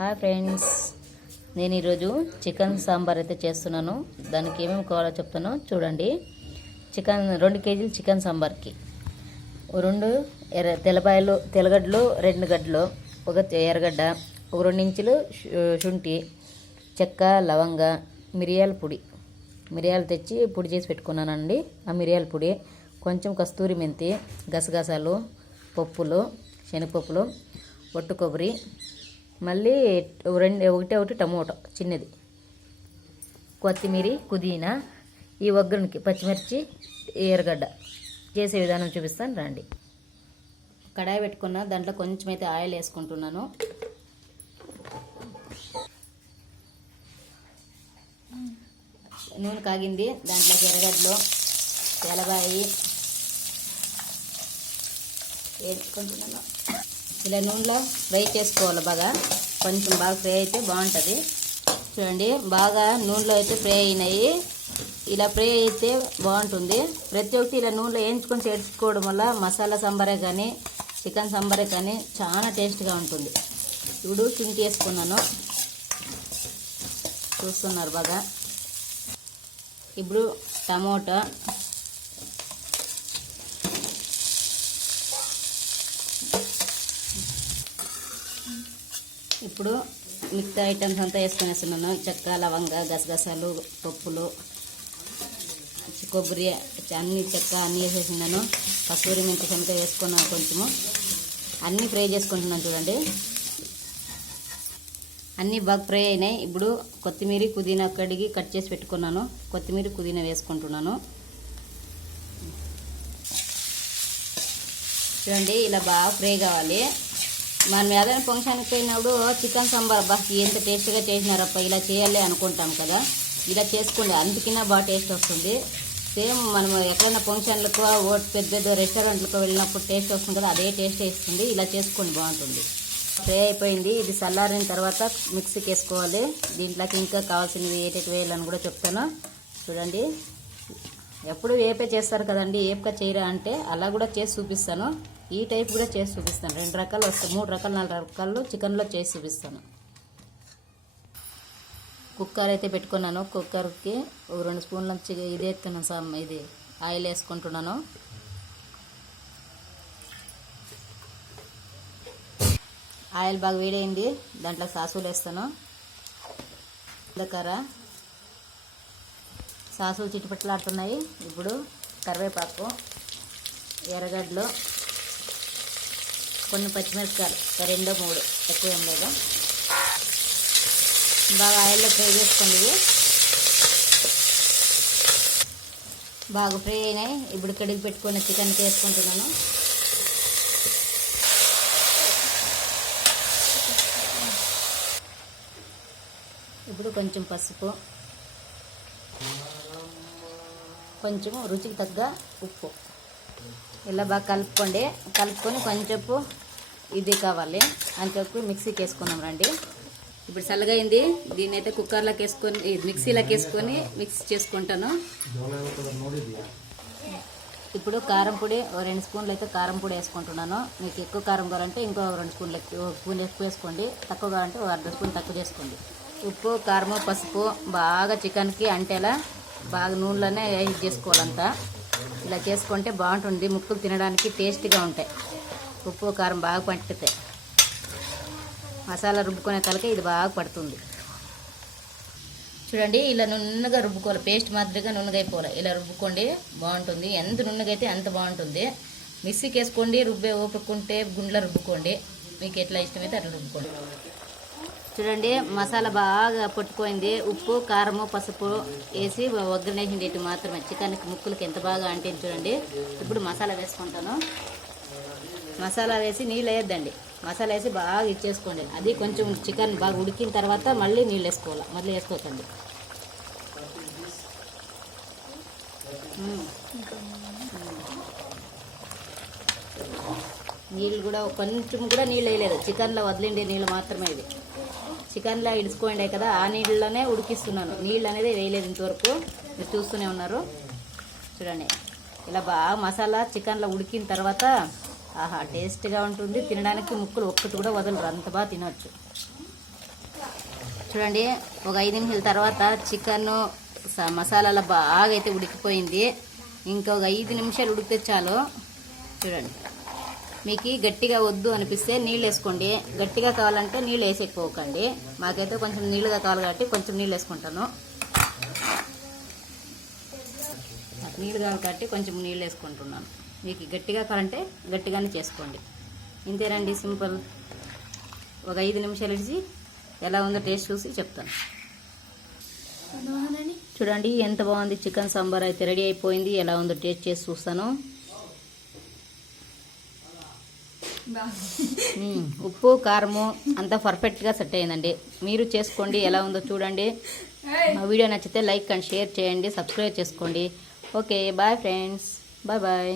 Hi friends, నేను ఈరోజు chicken sambar అయితే చేస్తున్నాను. దానికి ఏమేమి కావాలో చెప్తానో చూడండి. చికెన్ 2 కేజీలు చికెన్ సాంబార్కి 2 తెల్లగడ్డలు 2 గడ్డలు, 1 ఎర్రగడ్డ, 2 ఇంచులు శుంఠి, చెక్క, లవంగ, మిరియాలు తెచ్చి పొడి చేసి పెట్టుకున్నానండి. ఆ మిరియాల పొడి, కొంచెం కస్తూరి మెంతి, గసగసాలు, పప్పులు, శనగపప్పులు, ఒట్టు కొబ్బరి, మళ్ళీ ఒకటి టమోటో చిన్నది, కొత్తిమీర, పుదీనా, ఈ ఒగ్గరికి పచ్చిమిర్చి, ఎర్రగడ్డ. చేసే విధానం చూపిస్తాను రండి. కడాయి పెట్టుకున్న దాంట్లో కొంచెం అయితే ఆయిల్ వేసుకుంటున్నాను. నూనె కాగింది, దాంట్లోకి ఎర్రగడ్డలు, తెల్లబాయి వేసుకుంటున్నాను. ఇలా నూనెలో ఫ్రై చేసుకోవాలి. కొంచెం బాగా ఫ్రై అయితే బాగుంటుంది. చూడండి, బాగా నూనెలో అయితే ఫ్రై అయినాయి. ఇలా ఫ్రై అయితే బాగుంటుంది. ప్రతి ఒక్కటి ఇలా నూనెలో వేయించుకొని చేసుకోవడం వల్ల మసాలా సాంబారే కానీ చికెన్ సాంబారే కానీ చాలా టేస్ట్గా ఉంటుంది. ఇప్పుడు శుంఠి వేసుకున్నాను, చూస్తున్నారు బాగా. ఇప్పుడు టమోటా, ఇప్పుడు మిగతా ఐటమ్స్ అంతా వేసుకునేస్తున్నాను. చెక్క, లవంగ, గసగసాలు, పప్పులు, కొబ్బరి, అన్ని చెక్క అన్నీ వేసేసినాను. కస్తూరి మెంతి అంతా వేసుకున్నాను. కొంచెము అన్నీ ఫ్రై చేసుకుంటున్నాను. చూడండి, అన్నీ బాగా ఫ్రై అయినాయి. ఇప్పుడు కొత్తిమీర, పుదీనా కడిగి కట్ చేసి పెట్టుకున్నాను. కొత్తిమీర, పుదీనా వేసుకుంటున్నాను. చూడండి, ఇలా బాగా ఫ్రై కావాలి. మనం ఏదైనా ఫంక్షన్కి పోయినప్పుడు చికెన్ సాంబార్ ఎంత టేస్ట్గా చేసినారప్ప, ఇలా చేయాలి అనుకుంటాం కదా. ఇలా చేసుకోండి, అందుకన్నా బాగా టేస్ట్ వస్తుంది. సేమ్ మనం ఎక్కడైనా ఫంక్షన్లకు పెద్ద రెస్టారెంట్లకు వెళ్ళినప్పుడు టేస్ట్ వస్తుంది కదా, అదే టేస్ట్ ఇస్తుంది. ఇలా చేసుకోండి, బాగుంటుంది. ఫ్రై అయిపోయింది. ఇది చల్లారిన తర్వాత మిక్సీకి వేసుకోవాలి. దీంట్లోకి ఇంకా కావాల్సినవి ఏటేటి వేయాలని కూడా చెప్తాను. చూడండి, ఎప్పుడు ఏపే చేస్తారు కదండి, ఏపక చేయరా అంటే అలా కూడా చేసి చూపిస్తాను. ఈ టైప్ కూడా చేసి చూపిస్తాను. 2 రకాలు వస్తాయి, 3 రకాలు 4 రకాలు చికెన్లో చేసి చూపిస్తాను. కుక్కర్ అయితే పెట్టుకున్నాను. కుక్కర్కి 2 స్పూన్ల ఇది ఎత్తున్నాను. ఇది ఆయిల్ వేసుకుంటున్నాను. ఆయిల్ బాగా వేడైంది, దాంట్లో సాసులు వేస్తాను. జీలకర్ర, సాసులు చిట్టుపట్లాడుతున్నాయి. ఇప్పుడు కరివేపాకు, ఎర్రగడ్డలు, కొన్ని పచ్చిమిరపకాయలు, 2 3, ఎక్కువ ఏం లేదు. బాగా ఆయిల్లో ఫ్రై చేసుకోండి. బాగా ఫ్రై అయినాయి. ఇప్పుడు కడిగి పెట్టుకున్న చికెన్ వేసుకుంటున్నాను. ఇప్పుడు కొంచెం పసుపు, కొంచెం రుచికి తగ్గ ఉప్పు, ఇలా బాగా కలుపుకొని కొంచెంపు ఇది కావాలి అంతవరకు మిక్సీకి వేసుకున్నాం రండి. ఇప్పుడు చల్లగా అయింది. దీన్ని అయితే కుక్కర్లోకి వేసుకొని మిక్సీలోకి వేసుకొని మిక్స్ చేసుకుంటాను. ఇప్పుడు కారం పొడి 2 స్పూన్లు అయితే కారం పొడి వేసుకుంటున్నాను. మీకు ఎక్కువ కారం కావాలంటే ఇంకో 2 స్పూన్లు స్పూన్ ఎక్కువ వేసుకోండి. తక్కువ కావాలంటే 1/2 స్పూన్ తక్కువ చేసుకోండి. ఉప్పు, కారము, పసుపు బాగా చికెన్కి అంటేలా బాగా నూనెలోనే ఇది చేసుకోవాలంతా. ఇలా చేసుకుంటే బాగుంటుంది. ముక్కలు తినడానికి టేస్ట్గా ఉంటాయి. ఉప్పు, కారం బాగా పట్టుతాయి. మసాలా రుబ్బుకునే తలకి ఇది బాగా పడుతుంది. చూడండి, ఇలా నున్నగా రుబ్బుకోవాలి. పేస్ట్ మాదిరిగా నున్నగా అయిపోవాలి. ఇలా రుబ్బుకోండి, బాగుంటుంది. ఎంత నున్నగా అయితే అంత బాగుంటుంది. మిక్సీకి వేసుకోండి. రుబ్బే ఓపుకుంటే గుండ్లో రుబ్బుకోండి. మీకు ఎట్లా ఇష్టమైతే అట్లా రుబ్బుకోండి. చూడండి, మసాలా బాగా పట్టుకోయింది. ఉప్పు, కారము, పసుపు వేసి ఒగ్గనేసింది. ఇటు మాత్రమే చికెన్కి ముక్కలకి ఎంత బాగా అంటే చూడండి. ఇప్పుడు మసాలా వేసుకుంటాను. మసాలా వేసి నీళ్ళు వేయద్దండి. మసాలా వేసి బాగా ఇచ్చేసుకోండి. అది కొంచెం చికెన్ బాగా ఉడికిన తర్వాత మళ్ళీ నీళ్ళు వేసుకోవాలి. మళ్ళీ వేసుకోకండి. నీళ్ళు కూడా కొంచెం కూడా నీళ్ళు వేయలేదు. చికెన్లో వదిలిండే నీళ్ళు మాత్రమే. ఇది చికెన్లో ఇడుచుకోండి కదా, ఆ నీళ్ళలోనే ఉడికిస్తున్నాను. నీళ్ళు అనేది వేయలేదు ఇంతవరకు. మీరు చూస్తూనే ఉన్నారు. చూడండి, ఇలా బాగా మసాలా చికెన్లో ఉడికిన తర్వాత ఆహా టేస్ట్గా ఉంటుంది. తినడానికి ముక్కలు ఒక్కటి కూడా వదలరు, అంత బాగా తినవచ్చు. చూడండి, ఒక 5 నిమిషాల తర్వాత చికెన్ మసాలాలో బాగా అయితే ఉడికిపోయింది. ఇంకొక 5 నిమిషాలు ఉడికితే చాలు. చూడండి, మీకు గట్టిగా వద్దు అనిపిస్తే నీళ్ళు వేసుకోండి, గట్టిగా కావాలంటే నీళ్ళు వేసేకపోకండి. మాకైతే కొంచెం నీళ్ళుగా కావాలి కాబట్టి కొంచెం నీళ్ళు వేసుకుంటాను. నాకు నీళ్ళు కావాలి కాబట్టి కొంచెం నీళ్ళు వేసుకుంటున్నాను. మీకు గట్టిగా కావాలంటే గట్టిగానే చేసుకోండి. ఇంతేనండి, సింపుల్. ఒక 5 నిమిషాలు ఇచ్చి ఎలా ఉందో టేస్ట్ చూసి చెప్తాను. చూడండి ఎంత బాగుంది. చికెన్ సాంబార్ అయితే రెడీ అయిపోయింది. ఎలా ఉందో టేస్ట్ చేసి చూస్తాను. ఉప్పు కారము అంతా పర్ఫెక్ట్గా సెట్ అయిందండి. మీరు చేసుకోండి, ఎలా ఉందో చూడండి. మా వీడియో నచ్చితే లైక్ అండ్ షేర్ చేయండి, సబ్స్క్రైబ్ చేసుకోండి. Okay, bye friends, bye bye.